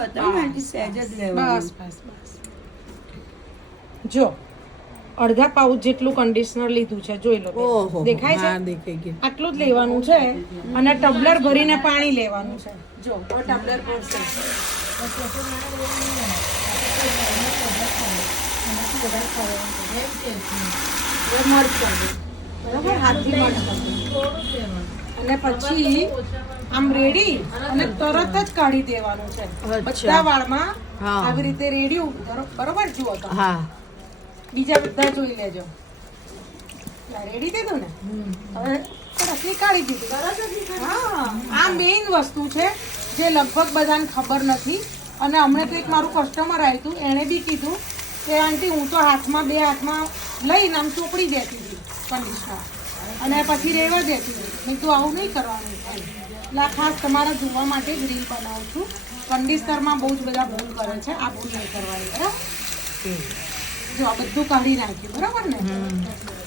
બતાવો આંટી, સહેજ જ લેવાનું. બસ જો અડધા પાઉચ જેટલું કન્ડિશનર લીધું છે, જોઈ લો. ઓહો, દેખાય છે? હા, દેખાઈ ગયું. આટલું જ લેવાનું છે અને ટબલર ભરીને પાણી લેવાનું છે. જો આ ટબલર ભરશે. બરાબર, હાથથી મર્જ કરજો. અને પછી આમ રેડી અને તરત જ કાઢી દેવાનું છે. બધા વાળમાં આવી રીતે રેડ્યું, બરોબર. જુઓ તમે, હા, બીજા બધા જોઈ લેજો. રેડી દીધું ને, હવે રસની કાઢી દીધું. હા, આ મેઇન વસ્તુ છે જે લગભગ બધાને ખબર નથી. અને હમણાં તો એક મારું કસ્ટમર આવ્યું હતું, એણે બી કીધું કે આંટી હું તો હાથમાં, બે હાથમાં લઈને આમ ચોપડી દેતી હતી કન્ડિશનર, અને પછી રેવા દેતી હતી. મેં તો આવું નહીં કરવાનું. એટલે આ ખાસ તમારા જોવા માટે જ રીલ બનાવું છું. કન્ડિશનરમાં બહુ જ બધા ભૂલ કરે છે, આ ભૂલ નહીં કરવાની. બરાબર, જો આ બધું કાઢી નાખ્યું, બરાબર ને.